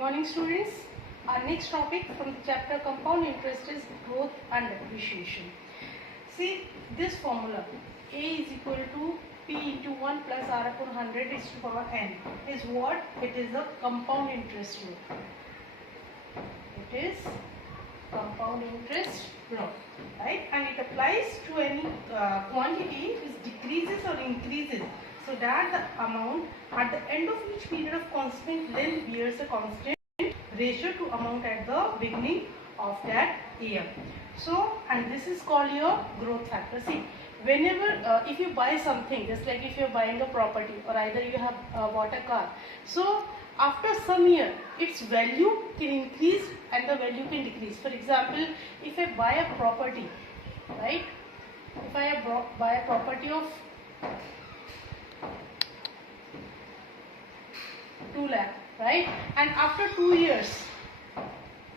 Morning students. Our next topic from the chapter compound interest is growth and depreciation. See this formula, A is equal to P into 1 plus R upon 100 is to power n is what? It is the compound interest rate. It is compound interest growth, right? And it applies to any quantity which decreases or increases, so that the amount at the end of each period of constant length bears a constant ratio to amount at the beginning of that year. So, and this is called your growth factor. See, whenever if you buy something, just like if you are buying a property or either you have bought a car, so after some year its value can increase and the value can decrease. For example, if I buy a property, right, if I buy a property of 2 lakh, right, and after 2 years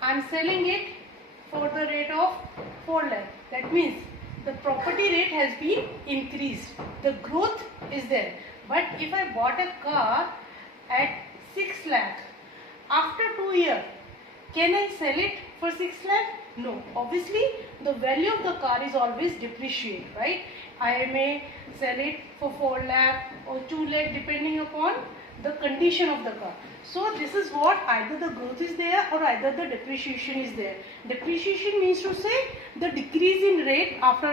I am selling it for the rate of 4 lakh, that means the property rate has been increased, the growth is there. But if I bought a car at 6 lakh, after 2 years, can I sell it for 6 lakh? No. Obviously, the value of the car is always depreciate, right? I may sell it for 4 lakh or 2 lakh depending upon the condition of the car. So this is what, either the growth is there or either the depreciation is there. Depreciation means to say the decrease in rate after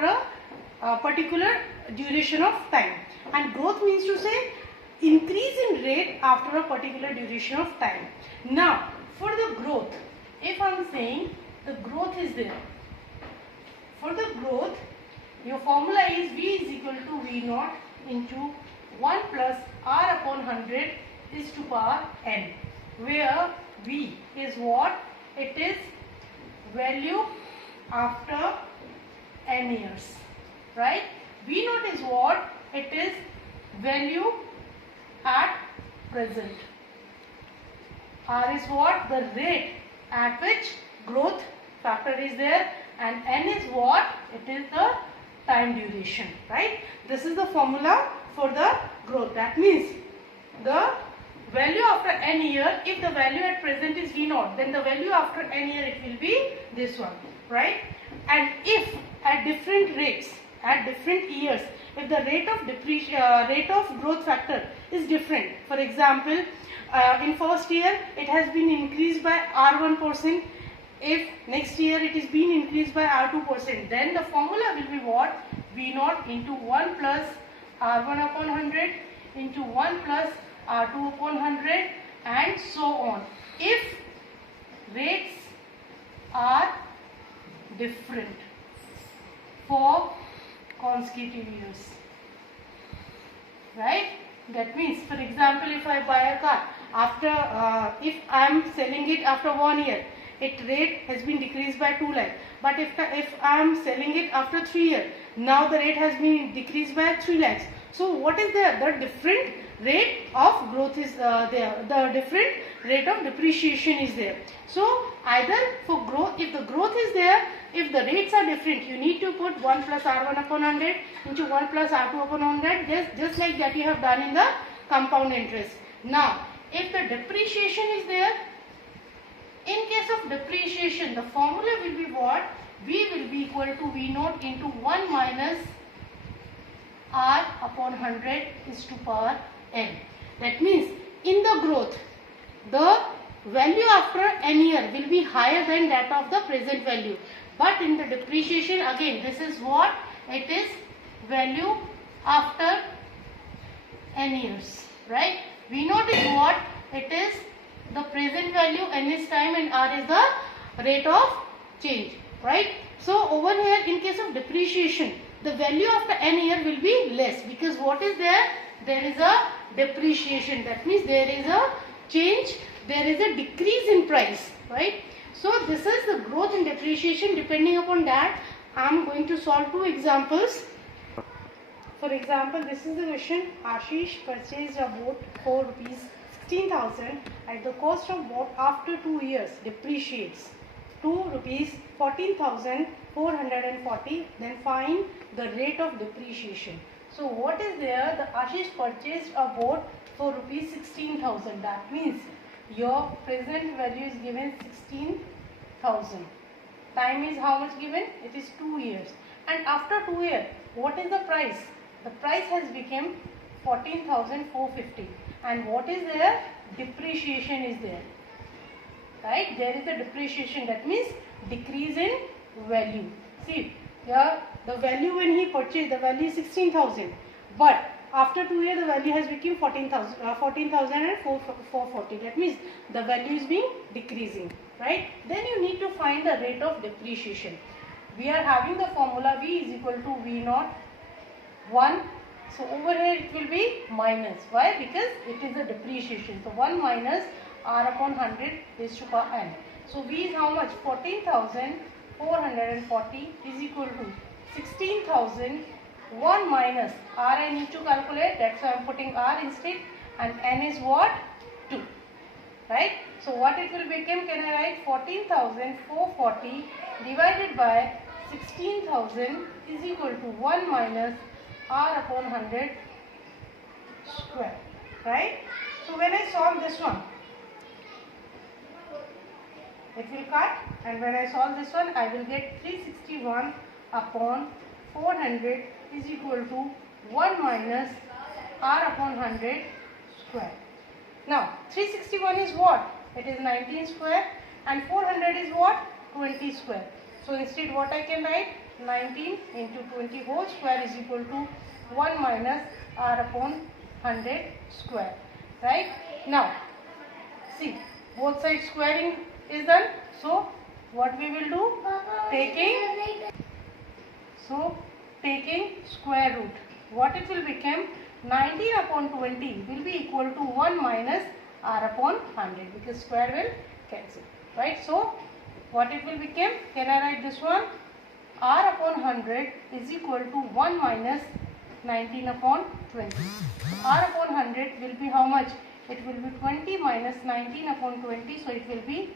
a particular duration of time, and growth means to say increase in rate after a particular duration of time. Now for the growth, if I am saying the growth is there, for the growth your formula is V is equal to V naught into 1 plus R upon 100 is to power n, where V is what? It is value after n years, right? V naught is what? It is value at present. R is what? The rate at which growth factor is there, and n is what? It is the time duration, right? This is the formula for the growth. That means the value after n year, if the value at present is V naught, then the value after n year it will be this one, right? And if at different rates, at different years, if the rate of growth factor is different, for example, in first year it has been increased by R1%, if next year it is being increased by R2%, then the formula will be what? V naught into 1 plus R1 upon 100 into 1 plus R2 upon 100 and so on, if rates are different for consecutive years, right? That means, for example, if I buy a car, after if I am selling it after 1 year, its rate has been decreased by 2 lakh. But if I am selling it after 3 years, now the rate has been decreased by 3 lakhs. So what is there? The different rate of growth is there. The different rate of depreciation is there. So either for growth, if the growth is there, if the rates are different, you need to put 1 plus R1 upon 100 into 1 plus R2 upon 100, just like that you have done in the compound interest. Now, if the depreciation is there, in case of depreciation, the formula will be what? V will be equal to V naught into 1 minus R upon 100 is to power n. That means in the growth, the value after n year will be higher than that of the present value. But in the depreciation, again, this is what? It is value after n years, right? V naught is what? It is the present value, n is time and R is the rate of change, right? So over here, in case of depreciation, the value after n year will be less, because what is there? There is a depreciation. That means there is a change, there is a decrease in price, right? So this is the growth and depreciation. Depending upon that, I am going to solve two examples. For example, this is the question. Ashish purchased a boat for rupees 16,000 at the cost of boat after 2 years depreciates to rupees 14,440. Then find the rate of depreciation. So what is there? The Ashish purchased a boat for rupees 16,000. That means Your present value is given 16,000. Time is how much given? It is 2 years. And after 2 years, what is the price? The price has become 14,450. And what is there? Depreciation is there. Right? There is a depreciation. That means decrease in value. See, here the value when he purchased, the value is 16,000. But after 2 years, the value has become 14,440. That means the value is being decreasing. Right? Then you need to find the rate of depreciation. We are having the formula V is equal to V naught 1. So over here it will be minus. Why? Because it is a depreciation. So 1 minus R upon 100 is to power n. So V is how much? 14,440 is equal to 16,000. 1 minus R I need to calculate. That's why I am putting R instead. And n is what? 2. Right? So what it will become? Can I write 14,440 divided by 16,000 is equal to 1 minus R upon 100 square. Right? So when I solve this one, it will cut, and when I solve this one, I will get 361 upon 400 is equal to 1 minus R upon 100 square. Now 361 is what? It is 19 square, and 400 is what? 20 square. So instead what I can write? 19 into 20 whole square is equal to 1 minus R upon 100 square. Right? Now see, both sides squaring is done. So what we will do? Taking square root. What it will become? 19 upon 20 will be equal to 1 minus R upon 100, because square will cancel. Right? So what it will become? Can I write this one? R upon 100 is equal to 1 minus 19 upon 20. R upon 100 will be how much? It will be 20 minus 19 upon 20. So it will be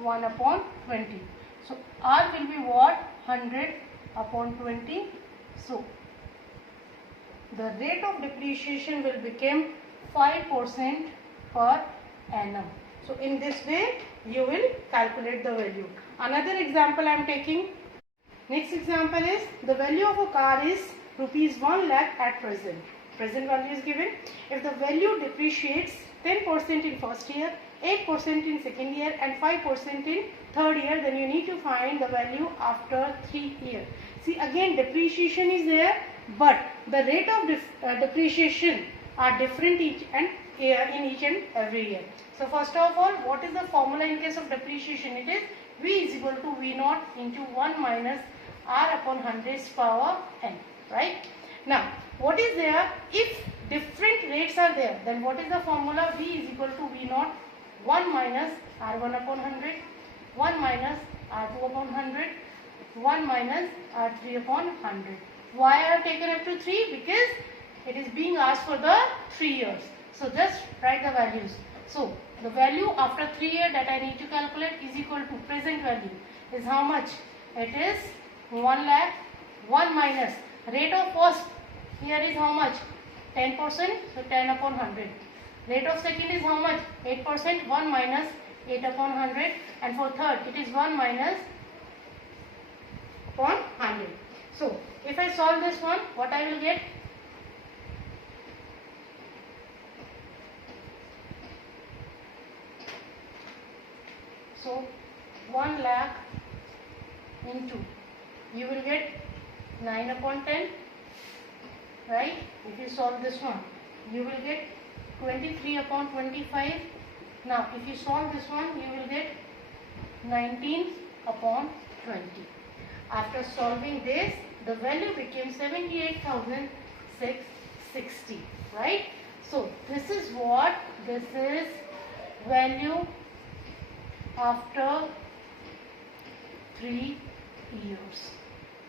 1 upon 20. So R will be what? 100 upon 20. So the rate of depreciation will become 5% per annum. So in this way you will calculate the value. Another example I am taking. Next example is the value of a car is rupees 1 lakh at present. Present value is given. If the value depreciates 10% in first year, 8% in second year and 5% in third year, then you need to find the value after 3 years. See, again depreciation is there, but the rate of depreciation are different in each and every year. So first of all, what is the formula in case of depreciation? It is V is equal to V naught into 1 minus R upon 100's power n. Right? Now, what is there? If different rates are there, then what is the formula? V is equal to V naught 1 minus R1 upon 100, 1 minus R2 upon 100, 1 minus R3 upon 100. Why I have taken up to 3? Because it is being asked for the 3 years. So just write the values. So the value after 3 years that I need to calculate is equal to present value is how much? It is 1 lakh. 1 minus rate of first here is how much? 10%. So 10 upon 100. Rate of second is how much? 8%. 1 minus 8 upon 100. And for third it is 1 minus upon 100. So if I solve this one, what I will get? So 1 lakh into, you will get 9 upon 10, right? If you solve this one, you will get 23 upon 25. Now if you solve this one, you will get 19 upon 20. After solving this, the value became 78,660, right? So this is what? This is value after 3 years,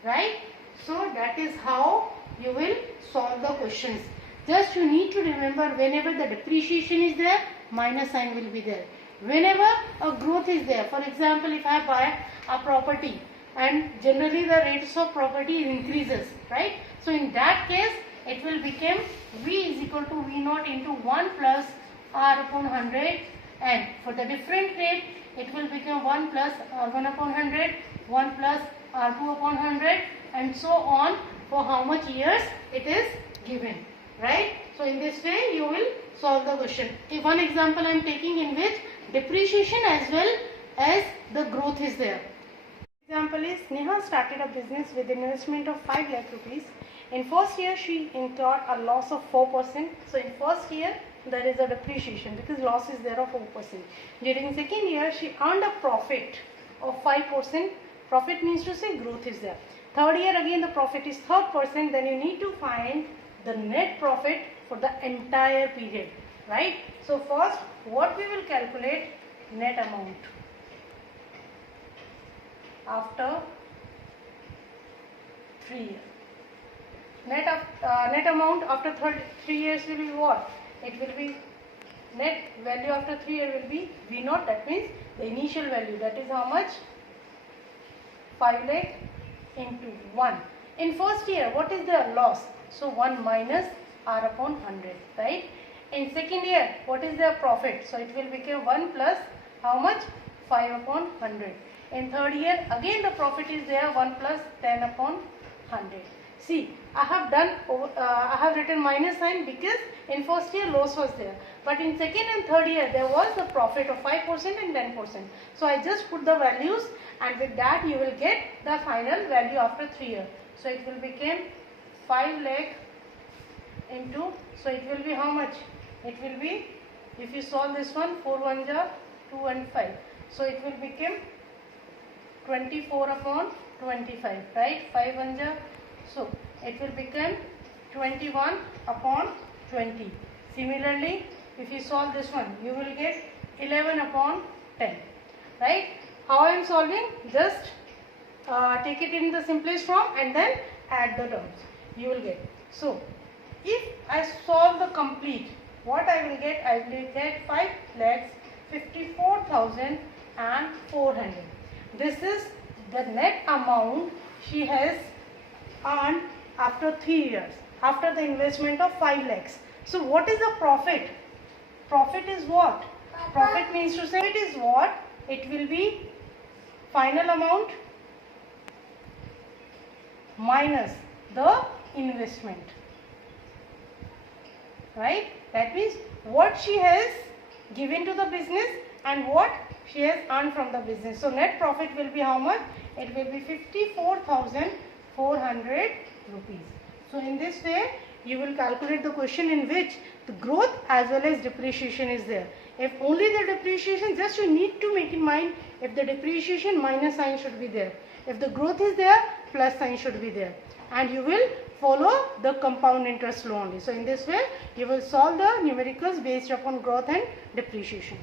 right? So that is how you will solve the questions. Just you need to remember, whenever the depreciation is there, minus sign will be there. Whenever a growth is there, for example, if I buy a property and generally the rates of property increases, right? So in that case, it will become V is equal to V naught into 1 plus R upon 100 and for the different rate it will become 1 plus R1 upon 100, 1 plus R2 upon 100 and so on for how much years it is given, right? So in this way you will solve the question. One example I am taking in which depreciation as well as the growth is there. Example is Neha started a business with investment of 5 lakh rupees. In first year she incurred a loss of 4%. So in first year there is a depreciation because loss is there of 4%. During second year she earned a profit of 5%. Profit means to say growth is there. Third year again the profit is 3%. Then you need to find the net profit for the entire period, right? So first what we will calculate, net amount after 3 years. Net amount after 3 years will be what? It will be net value after 3 years will be V0, that means the initial value, that is how much? 5 lakh into 1. In first year what is their loss? So 1 minus R upon 100, right? In second year what is their profit? So it will become 1 plus how much? 5 upon 100. In third year again the profit is there, 1 plus 10 upon 100. See, I have written minus sign because in first year loss was there, but in second and third year there was the profit of 5% and 10%. So I just put the values and with that you will get the final value after 3 years. So it will become 5 lakh into, so it will be how much? It will be, if you solve this one, 4 1 ja 2 and 5. So it will become 24 upon 25, right? 5 1 ja. So it will become 21 upon 20. Similarly, if you solve this one, you will get 11 upon 10, right? How I am solving? Just take it in the simplest form and then add the terms. You will get. So if I solve the complete, what I will get? I will get 5 lakhs 54,400. This is the net amount she has earned after 3 years, after the investment of 5 lakhs. So what is the profit? Profit is what? Profit means to say it is what? It will be final amount minus the investment, right? That means what she has given to the business and what she has earned from the business. So net profit will be how much? It will be 54,400 rupees. So in this way you will calculate the question in which the growth as well as depreciation is there. If only the depreciation, just you need to make in mind, if the depreciation, minus sign should be there. If the growth is there, plus sign should be there. And you will follow the compound interest law only. So in this way you will solve the numericals based upon growth and depreciation.